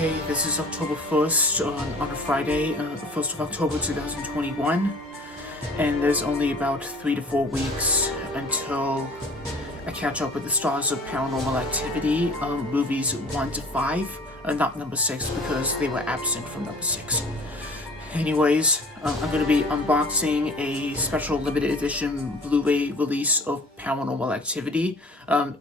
Okay, this is October 1st on a Friday, the 1st of October 2021, and there's only about 3 to 4 weeks until I catch up with the stars of Paranormal Activity, movies 1 to 5, not number 6 because they were absent from number 6. Anyways, I'm going to be unboxing a special limited edition Blu-ray release of Paranormal Activity.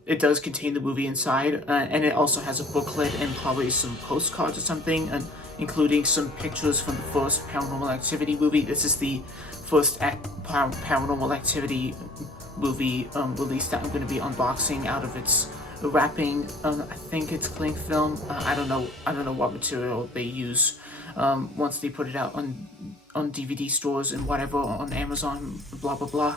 It does contain the movie inside, and it also has a booklet and probably some postcards or something, including some pictures from the first Paranormal Activity movie. This is the first Paranormal Activity movie release that I'm going to be unboxing out of its wrapping. I think it's cling film. I don't know what material they use. Once they put it out on DVD stores and whatever, on Amazon, blah blah blah.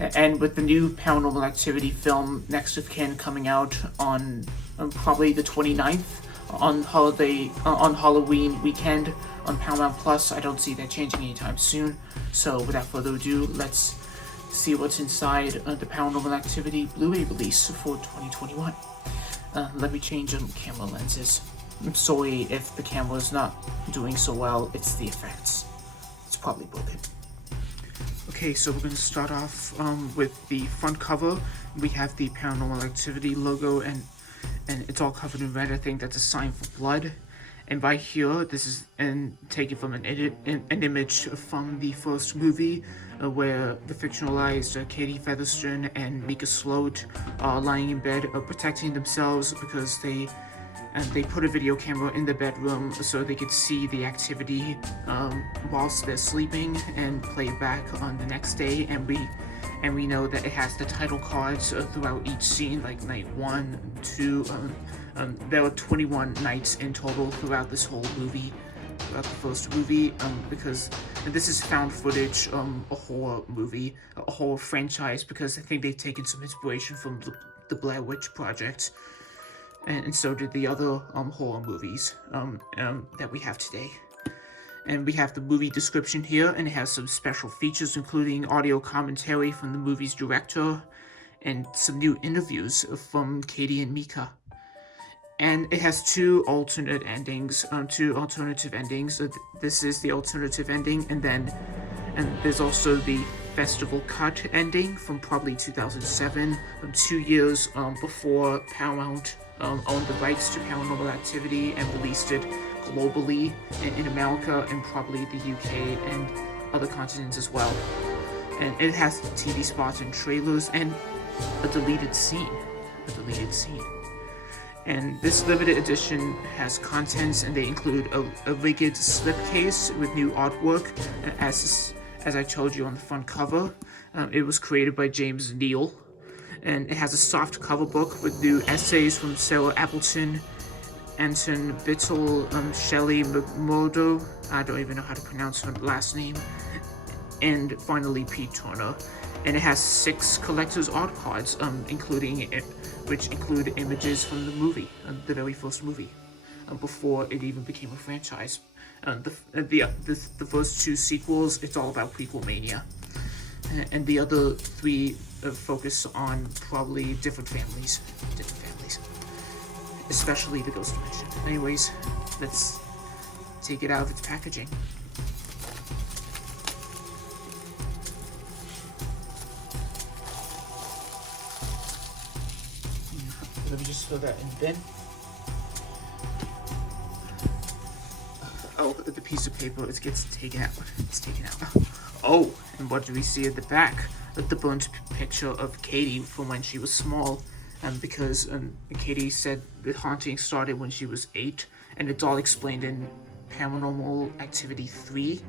And with the new Paranormal Activity film Next of Kin coming out on probably the 29th on Halloween weekend on Paramount Plus, I don't see that changing anytime soon. So without further ado, let's see what's inside the Paranormal Activity Blu-ray release for 2021. Let me change camera lenses. I'm sorry if the camera is not doing so well, it's the effects. It's probably broken. Okay, so we're going to start off with the front cover. We have the Paranormal Activity logo, and it's all covered in red. I think that's a sign for blood. And right here, this is taken from an image from the first movie, where the fictionalized Katie Featherston and Micah Sloat are lying in bed, protecting themselves because they put a video camera in the bedroom so they could see the activity whilst they're sleeping and play it back on the next day. And we know that it has the title cards throughout each scene, like night 1, 2. There are 21 nights in total throughout this whole movie, throughout the first movie, because this is found footage, a horror movie, a horror franchise, because I think they've taken some inspiration from the Blair Witch Project. And so did the other horror movies that we have today. And we have the movie description here, and it has some special features, including audio commentary from the movie's director, and some new interviews from Katie and Micah. And it has two alternative endings. This is the alternative ending, and there's also the festival cut ending from probably 2007, 2 years before Paramount owned the rights to Paranormal Activity and released it globally in America and probably the UK and other continents as well. And it has TV spots and trailers and a deleted scene. And this limited edition has contents, and they include a rigged slipcase with new artwork, as I told you on the front cover. It was created by James Neal. And it has a soft cover book with new essays from Sarah Appleton, Anton Bitel, Shellie, McMurdo, I don't even know how to pronounce her last name, and finally Pete Turner. And it has 6 collector's art cards, which include images from the movie, the very first movie, before it even became a franchise. The first 2 sequels, it's all about prequel mania. And the other 3 focus on probably different families, especially the Ghost Dimension. Anyways, let's take it out of its packaging. Let me just throw that in the bin. Oh, the piece of paper, it gets taken out. It's taken out. Oh, and what do we see at the back? The burnt picture of Katie from when she was small, because Katie said the haunting started when she was 8, and it's all explained in Paranormal Activity 3,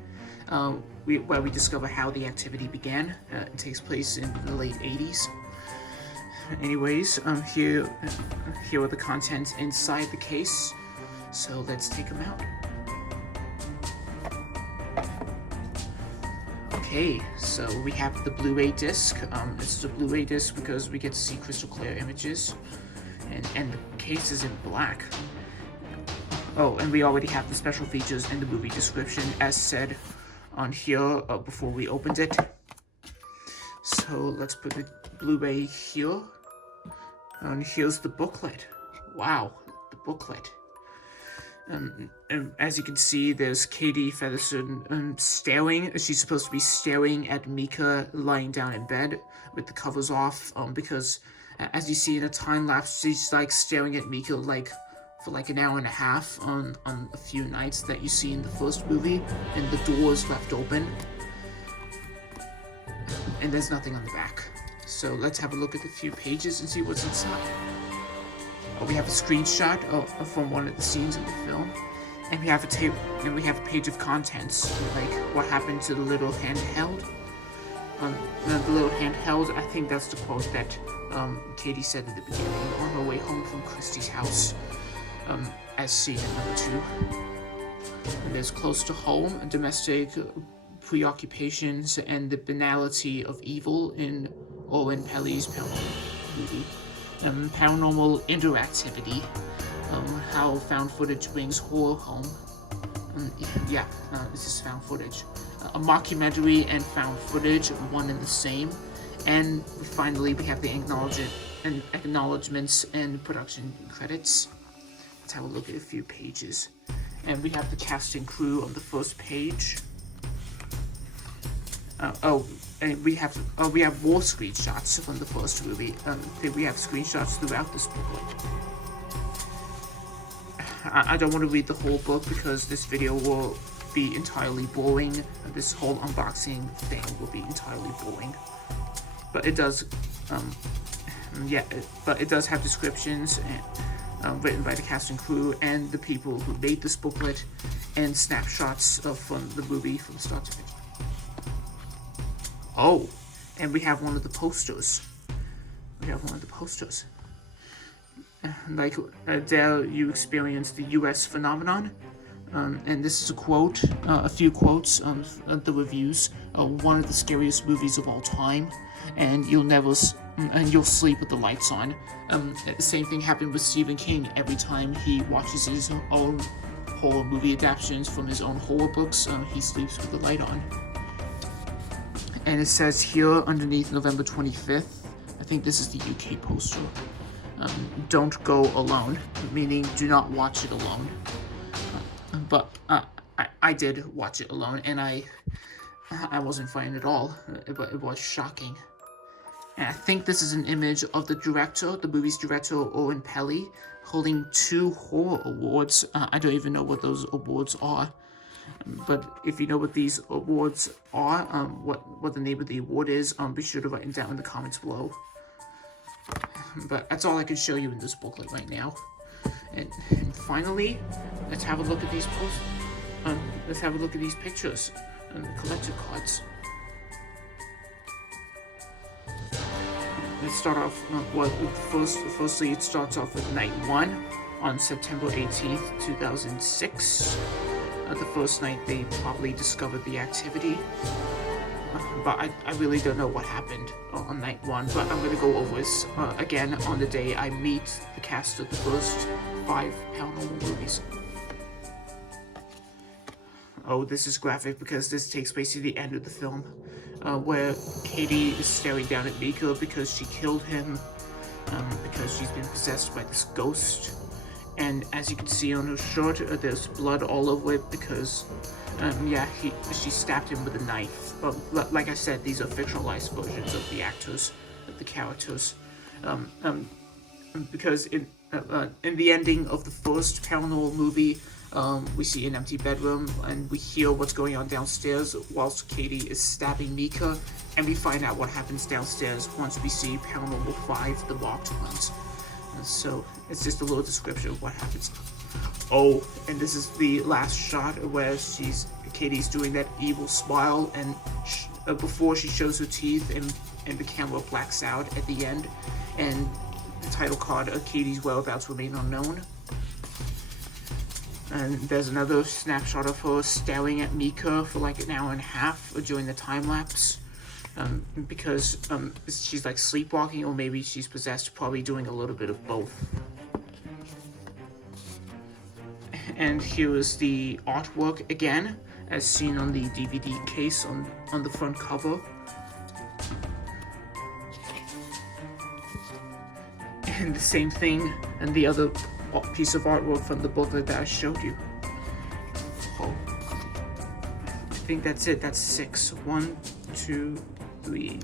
where we discover how the activity began. It takes place in the late 80s. Anyways, here are the contents inside the case, so let's take them out. Okay, so we have the Blu-ray disc. This is a Blu-ray disc because we get to see crystal clear images, and the case is in black. Oh, and we already have the special features in the movie description, as said on here before we opened it. So let's put the Blu-ray here, and here's the booklet. Wow, the booklet. And as you can see, there's Katie Featherston staring. She's supposed to be staring at Micah lying down in bed with the covers off, because as you see in a time lapse, she's like staring at Micah like for like an hour and a half on a few nights that you see in the first movie, and the door is left open, and there's nothing on the back. So let's have a look at a few pages and see what's inside. We have a screenshot from one of the scenes in the film, and we have a page of contents, like what happened to the little handheld. The little handheld, I think that's the quote that Katie said at the beginning on her way home from Christie's house, as seen in number 2. And there's close to home, domestic preoccupations, and the banality of evil in Owen Pelly's Paranormal movie. Paranormal interactivity, how found footage brings horror home. This is found footage. A mockumentary and found footage, one and the same. And finally, we have the acknowledgements and production credits. Let's have a look at a few pages. And we have the cast and crew on the first page. And we have more screenshots from the first movie. We have screenshots throughout this booklet. I don't want to read the whole book because this video will be entirely boring. This whole unboxing thing will be entirely boring. But it does, it does have descriptions and, written by the cast and crew and the people who made this booklet, and snapshots from the movie from start to finish. Oh, and we have one of the posters. There you experience the U.S. phenomenon. And this is a quote, a few quotes of the reviews. One of the scariest movies of all time, and you'll sleep with the lights on. The same thing happened with Stephen King. Every time he watches his own horror movie adaptations from his own horror books, he sleeps with the light on. And it says here underneath November 25th, I think this is the UK poster, don't go alone, meaning do not watch it alone. But I did watch it alone, and I wasn't fine at all, but it was shocking. And I think this is an image of the movie's director, Owen Pelly, holding 2 horror awards. I don't even know what those awards are. But if you know what these awards are, what the name of the award is, be sure to write it down in the comments below. But that's all I can show you in this booklet right now. And finally, let's have a look at these pictures and the collector cards. Let's start off. Firstly, it starts off with night 1 on September 18th, 2006. The first night they probably discovered the activity, but I really don't know what happened on night 1, but I'm going to go over this again on the day I meet the cast of the first 5 paranormal movies. Oh, this is graphic because this takes place at the end of the film, where Katie is staring down at Micah because she killed him, because she's been possessed by this ghost. And as you can see on her shirt, there's blood all over it because, she stabbed him with a knife. Like I said, these are fictionalized versions of the actors, of the characters. Because in the ending of the first paranormal movie, we see an empty bedroom and we hear what's going on downstairs whilst Katie is stabbing Micah, and we find out what happens downstairs once we see Paranormal 5, The Locked Ones. So it's just a little description of what happens. Oh, and this is the last shot where Katie's doing that evil smile, and before she shows her teeth, and the camera blacks out at the end, and the title card, Katie's whereabouts remain unknown. And there's another snapshot of her staring at Micah for like an hour and a half during the time lapse. Because she's like sleepwalking, or maybe she's possessed, probably doing a little bit of both. And here is the artwork again, as seen on the DVD case on the front cover. And the same thing in the other piece of artwork from the booklet that I showed you. Oh, I think that's it. That's 6. 1, 2, 3,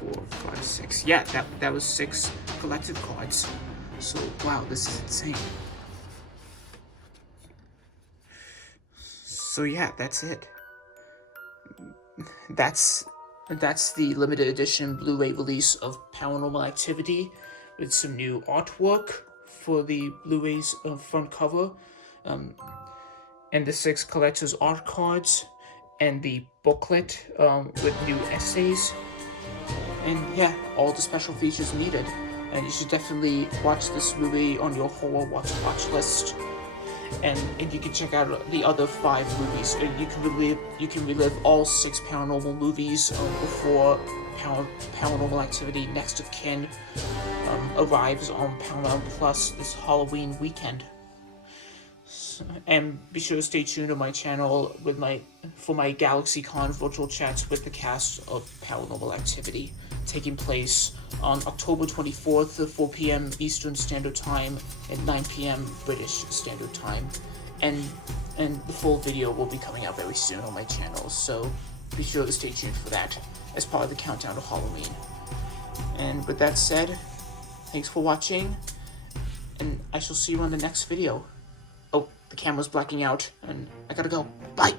4, 5, 6. Yeah, that was 6 collected cards. So wow, this is insane. So yeah, that's it. That's the limited edition Blu-ray release of Paranormal Activity, with some new artwork for the Blu-ray's front cover, and the 6 collector's art cards, and the booklet with new essays, and yeah, all the special features needed. And you should definitely watch this movie on your horror watch list. And you can check out the other 5 movies. You can relive all 6 paranormal movies before Paranormal Activity: Next of Kin arrives on Paramount Plus this Halloween weekend. And be sure to stay tuned on my channel for my GalaxyCon virtual chats with the cast of Paranormal Activity, taking place on October 24th at 4 p.m. Eastern Standard Time and 9 p.m. British Standard Time. And the full video will be coming out very soon on my channel, so be sure to stay tuned for that as part of the countdown to Halloween. And with that said, thanks for watching, and I shall see you on the next video. Oh, the camera's blacking out, and I gotta go. Bye!